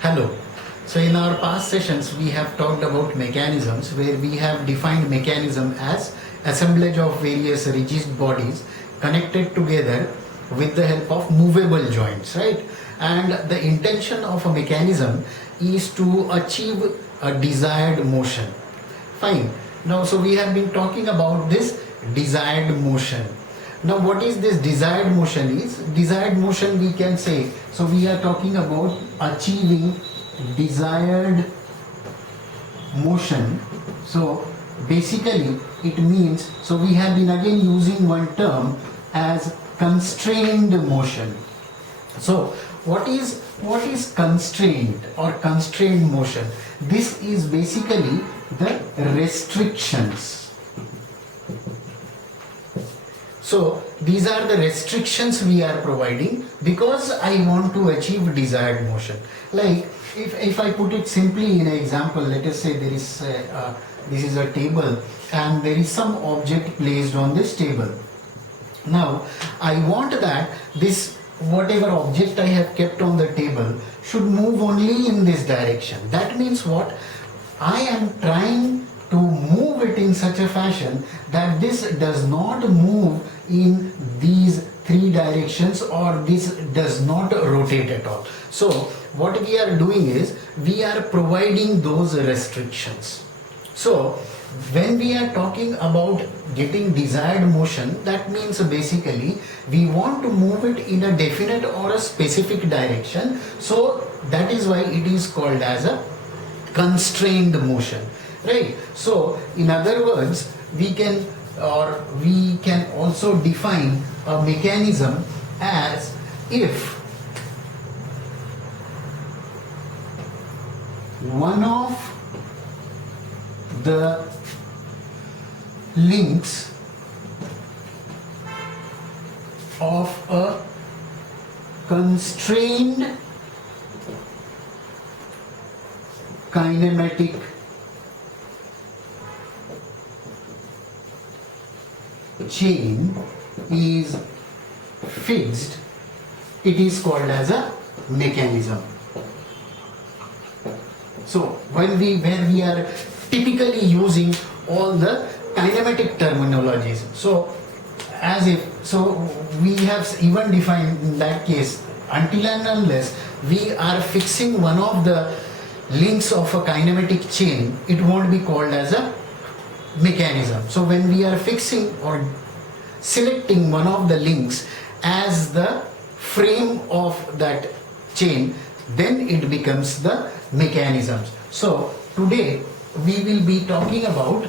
Hello. So in our past sessions we have talked about mechanisms, where we have defined mechanism as assemblage of various rigid bodies connected together with the help of movable joints, right? And the intention of a mechanism is to achieve a desired motion. Fine. Now, so we have been talking about this desired motion. Now, what is this desired motion is? Desired motion we can say, so we are talking about achieving desired motion. So, basically it means, so we have been again using one term as constrained motion. So, what is constrained or constrained motion? This is basically the restrictions. So these are the restrictions we are providing because I want to achieve desired motion. Like if I put it simply in an example, let us say there is this is a table and there is some object placed on this table. Now I want that this whatever object I have kept on the table should move only in this direction. That means what? I am trying to move it in such a fashion that this does not move in these three directions, or this does not rotate at all. So what we are doing is we are providing those restrictions. So when we are talking about getting desired motion, that means basically we want to move it in a definite or a specific direction. So that is why it is called as a constrained motion, right? So in other words, we can also define a mechanism as if one of the links of a constrained kinematic chain is fixed, it is called as a mechanism. So where we are typically using all the kinematic terminologies. So we have even defined in that case, until and unless we are fixing one of the links of a kinematic chain, it won't be called as a mechanism. So when we are fixing or selecting one of the links as the frame of that chain, then it becomes the mechanisms. So today we will be talking about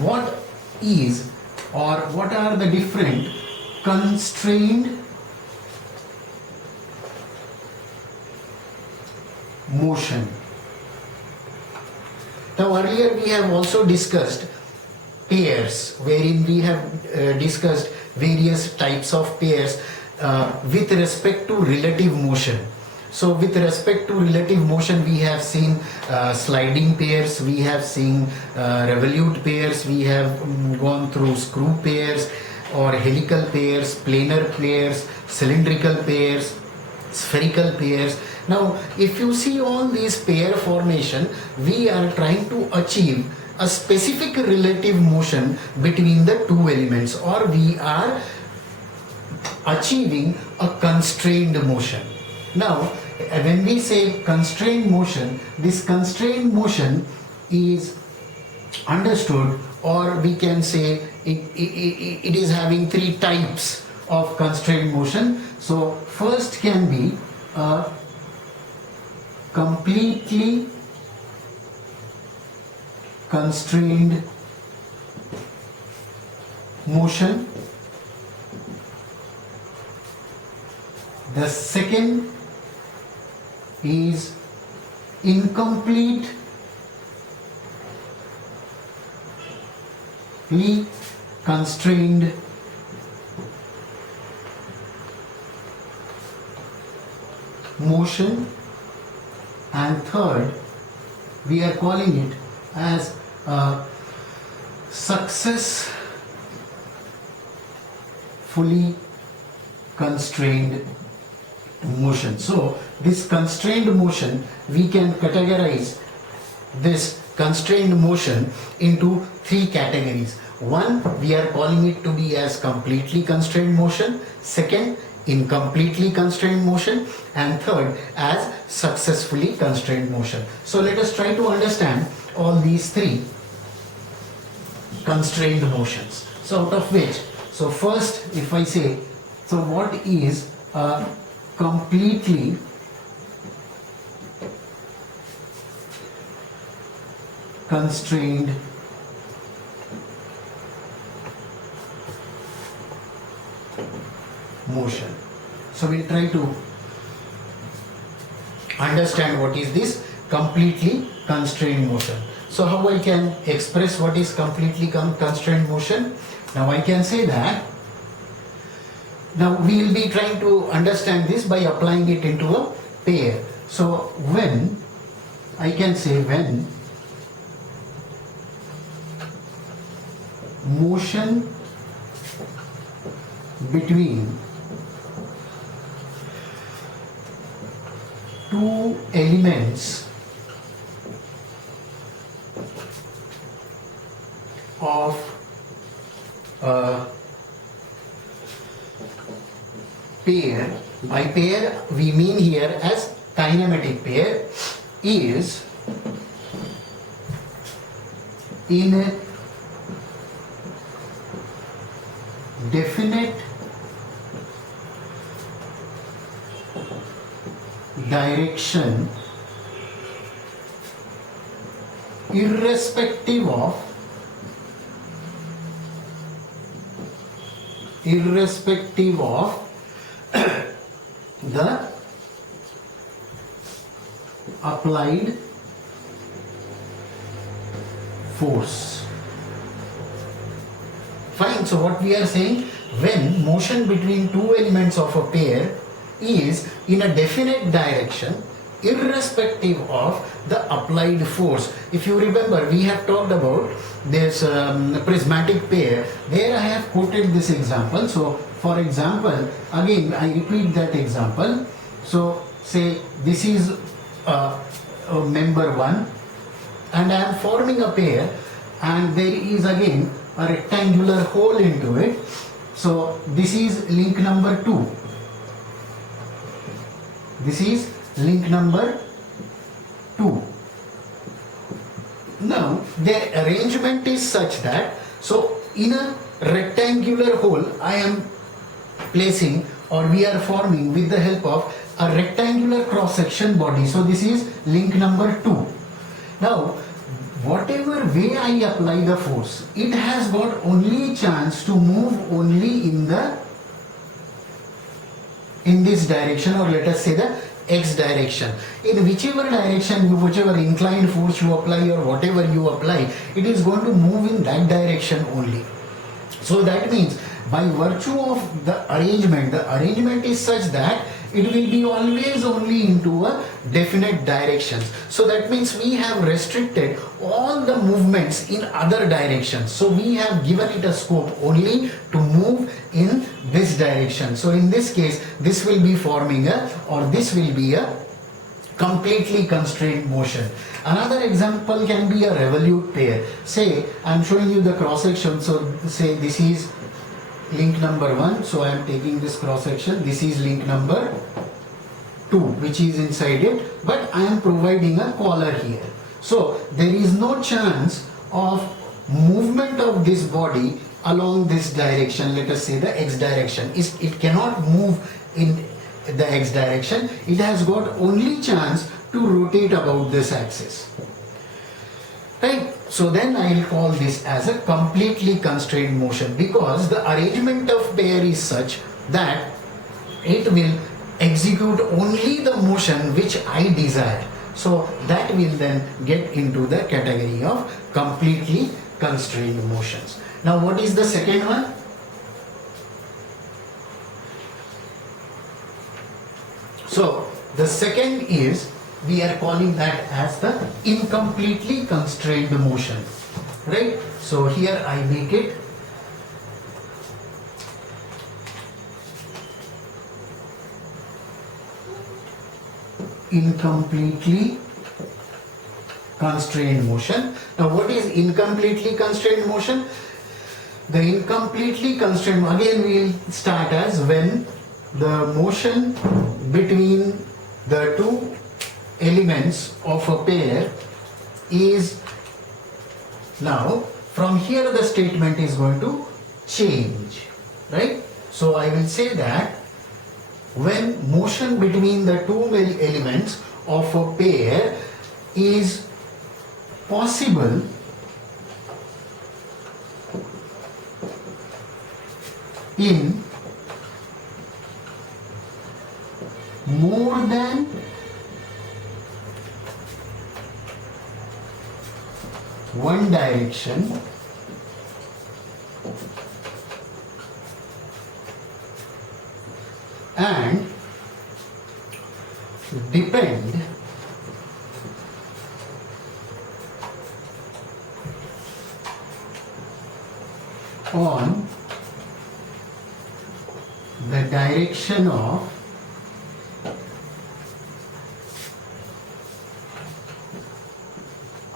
what is or what are the different constrained motion. Now earlier we have also discussed pairs, wherein we have discussed various types of pairs with respect to relative motion. So with respect to relative motion, we have seen sliding pairs, we have seen revolute pairs, we have gone through screw pairs or helical pairs, planar pairs, cylindrical pairs, spherical pairs. Now if you see all these pair formation, we are trying to achieve a specific relative motion between the two elements, or we are achieving a constrained motion. Now when we say constrained motion, this constrained motion is understood, or we can say it is having three types of constrained motion. So first can be a completely constrained motion. The second is incompletely constrained motion, and third we are calling it as a successfully constrained motion. So this constrained motion, we can categorize this constrained motion into three categories. One, we are calling it to be as completely constrained motion. Second, incompletely constrained motion. And third, as successfully constrained motion. So let us try to understand all these three constrained motions. So out of which, so first if I say, so what is a completely constrained motion? So we'll try to understand what is this completely constrained motion. So how I can express what is completely constrained motion? Now I can say that, now we will be trying to understand this by applying it into a pair. So when, I can say when motion between two elements of a pair, by pair we mean here as kinematic pair, is in a definite direction irrespective of the applied force. Fine. So what we are saying, when motion between two elements of a pair is in a definite direction irrespective of the applied force. If you remember, we have talked about this prismatic pair. There I have quoted this example. So for example, again I repeat that example. So say this is member 1 and I am forming a pair, and there is again a rectangular hole into it. So this is link number 2. This is link number 2. Now their arrangement is such that, so in a rectangular hole I am placing, or we are forming with the help of a rectangular cross section body. So this is link number 2. Now whatever way I apply the force, it has got only chance to move only in this direction, or let us say the x direction. In whichever direction, whichever inclined force you apply or whatever you apply, it is going to move in that direction only. So that means by virtue of the arrangement is such that it will be always only into a definite directions. So that means we have restricted all the movements in other directions. So we have given it a scope only to move in this direction. So in this case, this will be forming this will be a completely constrained motion. Another example can be a revolute pair. Say I am showing you the cross section. So say this is link number 1, so I am taking this cross section. This is link number 2, which is inside it, but I am providing a collar here. So there is no chance of movement of this body along this direction, let us say the x direction. It cannot move in the x direction. It has got only chance to rotate about this axis. Right? So then I will call this as a completely constrained motion, because the arrangement of pair is such that it will execute only the motion which I desire. So that will then get into the category of completely constrained motions. Now what is the second one? So the second is, we are calling that as the incompletely constrained motion, right? So here I make it incompletely constrained motion. Now what is incompletely constrained motion? The incompletely constrained, again we will start as when the motion between the two elements of a pair is, now from here the statement is going to change, right? So I will say that when motion between the two elements of a pair is possible in more than one direction, and depend on the direction of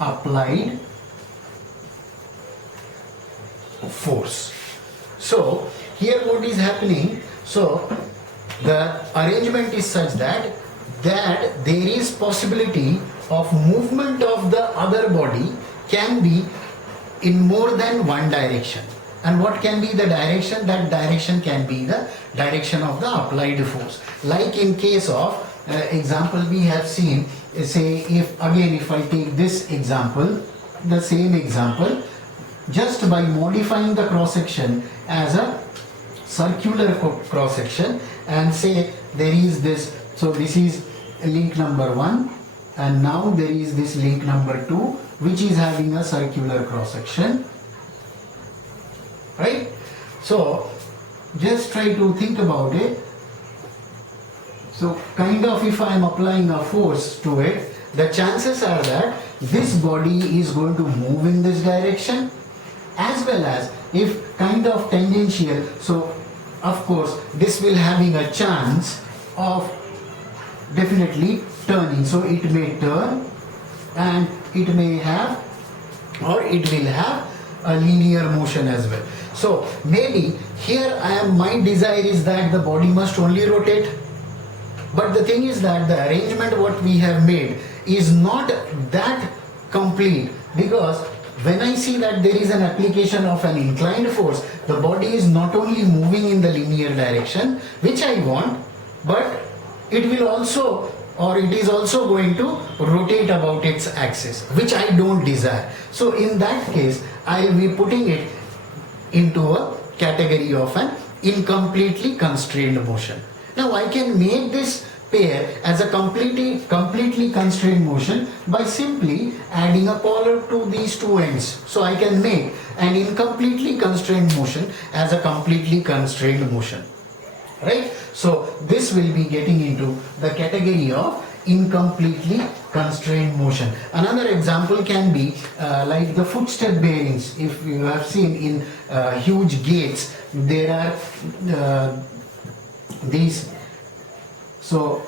applied force. So here what is happening, so the arrangement is such that there is possibility of movement of the other body can be in more than one direction. And what can be the direction? That direction can be the direction of the applied force. Like in case of example we have seen, say if I take this example, the same example, just by modifying the cross section as a circular cross section and say there is this, so this is link number 1 and now there is this link number 2 which is having a circular cross section, right? So just try to think about it. So kind of if I am applying a force to it, the chances are that this body is going to move in this direction, as well as if kind of tangential, so of course this will having a chance of definitely turning, so it may turn and it may have, or it will have a linear motion as well. So maybe here my desire is that the body must only rotate, but the thing is that the arrangement what we have made is not that complete, because when I see that there is an application of an inclined force, the body is not only moving in the linear direction which I want, but it will also, or it is also going to rotate about its axis, which I don't desire. So in that case I will be putting it into a category of an incompletely constrained motion. Now I can make this pair as a completely constrained motion by simply adding a collar to these two ends. So I can make an incompletely constrained motion as a completely constrained motion, right? So this will be getting into the category of incompletely constrained motion. Another example can be like the footstep bearings. If you have seen in huge gates, there are these, so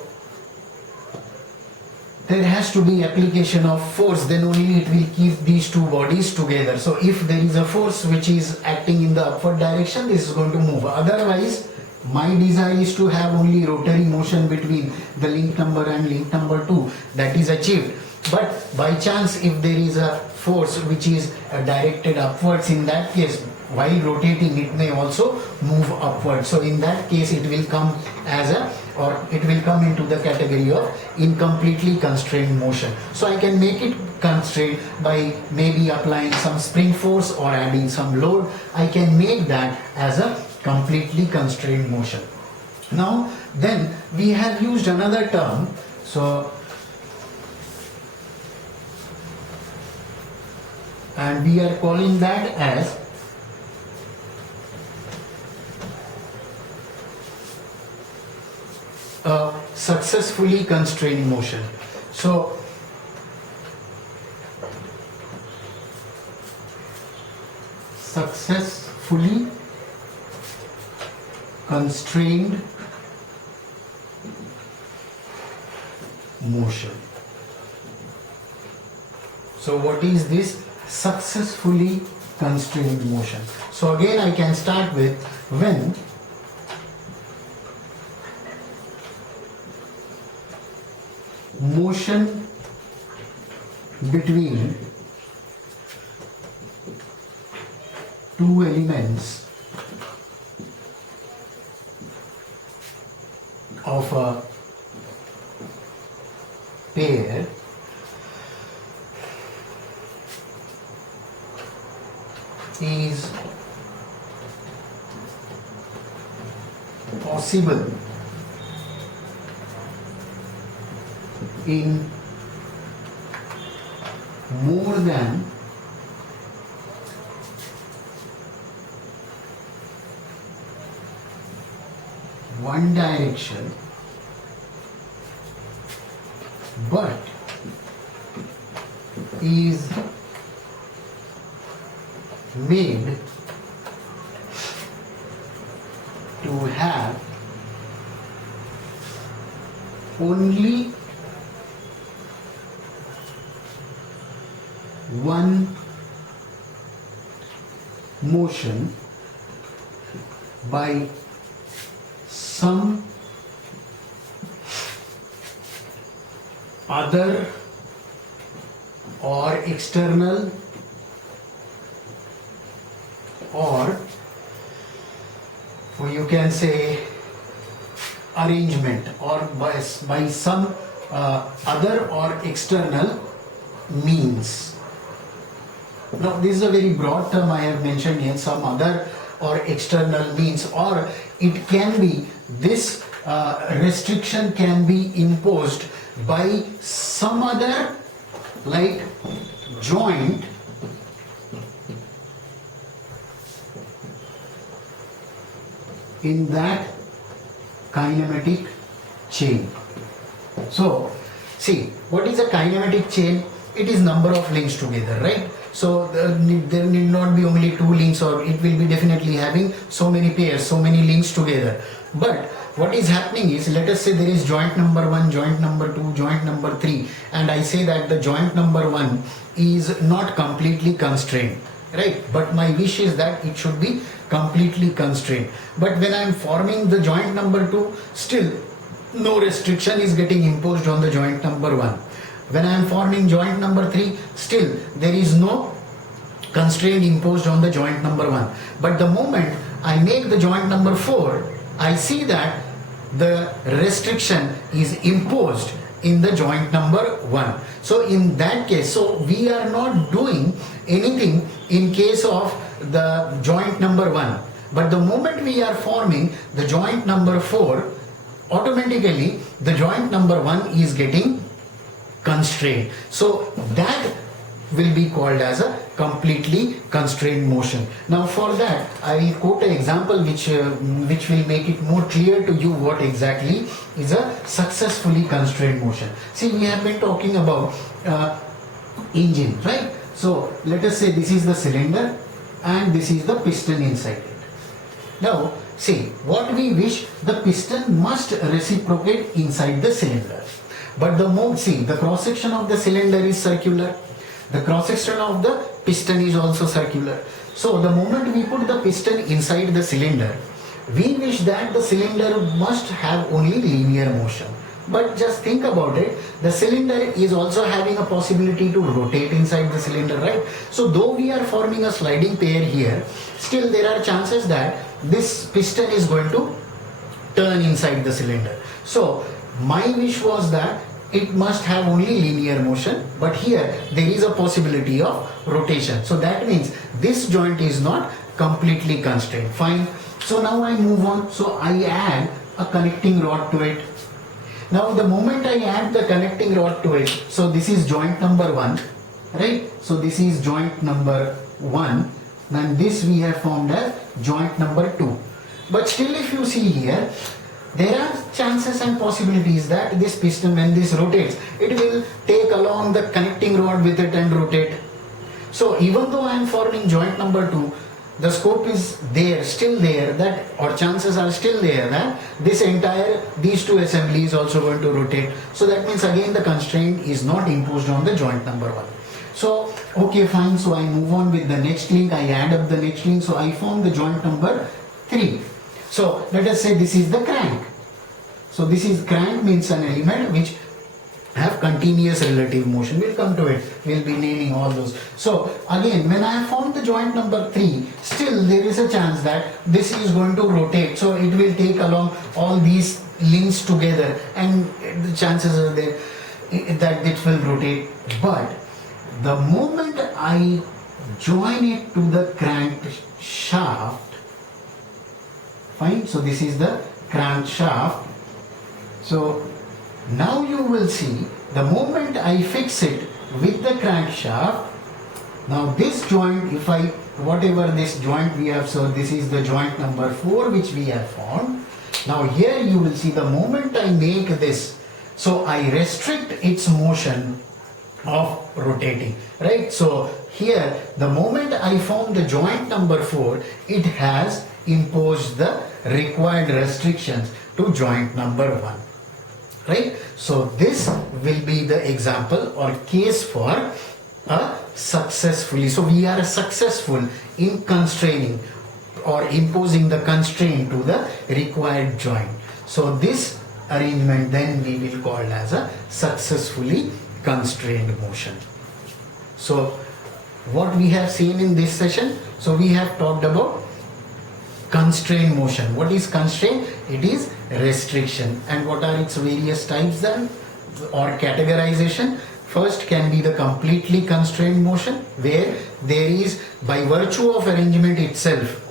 there has to be application of force, then only it will keep these two bodies together. So if there is a force which is acting in the upward direction, this is going to move. Otherwise, my desire is to have only rotary motion between the link number and link number 2. That is achieved. But by chance, if there is a force which is directed upwards, in that case, while rotating, it may also move upwards. So in that case, it will come as a, or it will come into the category of incompletely constrained motion. So I can make it constrained by maybe applying some spring force or adding some load. I can make that as a completely constrained motion. Now then we have used another term, so and we are calling that as a successfully constrained motion. So successfully constrained motion. So what is this? Successfully constrained motion. So again I can start with when motion between two elements of a pair is possible in more than one direction, but is made to have only one motion by some other or external or you can say arrangement, or by some other or external means. Now this is a very broad term I have mentioned here, some other or external means, or it can be this restriction can be imposed by some other, like joint in that kinematic chain. So see, what is a kinematic chain? It is number of links together, right? So there need not be only two links, or it will be definitely having so many pairs, so many links together. But what is happening is, let us say there is joint number 1, joint number 2, joint number 3, and I say that the joint number 1 is not completely constrained, right? But my wish is that it should be completely constrained. But when I am forming the joint number 2, still no restriction is getting imposed on the joint number 1. When I am forming joint number 3, still there is no constraint imposed on the joint number 1. But the moment I make the joint number 4, I see that the restriction is imposed in the joint number 1. So in that case, so we are not doing anything in case of the joint number 1. But the moment we are forming the joint number 4, automatically the joint number 1 is getting constrained. So that will be called as a completely constrained motion. Now for that I will quote an example which will make it more clear to you what exactly is a successfully constrained motion. See, we have been talking about engine, right? So let us say this is the cylinder and this is the piston inside it. Now see, what we wish, the piston must reciprocate inside the cylinder. But the moment, see, the cross section of the cylinder is circular, the cross section of the piston is also circular. So the moment we put the piston inside the cylinder, we wish that the cylinder must have only linear motion. But just think about it, the cylinder is also having a possibility to rotate inside the cylinder, right? So though we are forming a sliding pair here, still there are chances that this piston is going to turn inside the cylinder. So my wish was that it must have only linear motion, but here there is a possibility of rotation. So that means this joint is not completely constrained. Fine. So now I move on. So I add a connecting rod to it. Now the moment I add the connecting rod to it, so this is joint number 1, right? So this is joint number 1, then this we have formed as joint number 2. But still if you see here, there are chances and possibilities that this piston, when this rotates, it will take along the connecting rod with it and rotate. So even though I am forming joint number 2, the scope is there, still there, that, or chances are still there that these two assemblies also going to rotate. So that means again the constraint is not imposed on the joint number 1. So okay, fine, so I move on with the next link, I add up the next link, so I form the joint number 3. So let us say this is the crank. So this is crank, means an element which have continuous relative motion. We'll come to it. We'll be naming all those. So again, when I have formed the joint number 3, still there is a chance that this is going to rotate. So it will take along all these links together, and the chances are there that it will rotate. But the moment I join it to the crankshaft, fine. So this is the crankshaft. So now you will see, the moment I fix it with the crankshaft, now this joint, if I, whatever this joint we have, so this is the joint number 4 which we have formed. Now here you will see, the moment I make this, so I restrict its motion of rotating, right? So here, the moment I form the joint number 4, it has imposed the required restrictions to joint number 1. Right? So this will be the example or case for a successfully. So we are successful in constraining or imposing the constraint to the required joint. So this arrangement then we will call as a successfully constrained motion. So what we have seen in this session, so we have talked about constrained motion. What is constraint? It is restriction. And what are its various types then, or categorization? First can be the completely constrained motion, where there is, by virtue of arrangement itself,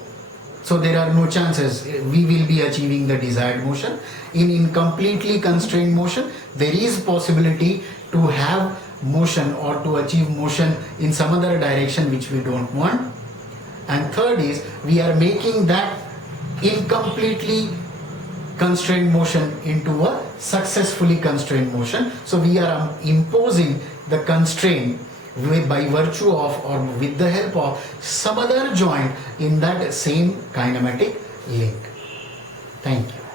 so there are no chances we will be achieving the desired motion. In completely constrained motion, there is possibility to have motion or to achieve motion in some other direction which we don't want. And third is, we are making that incompletely constrained motion into a successfully constrained motion. So we are imposing the constraint by virtue of or with the help of some other joint in that same kinematic link. Thank you.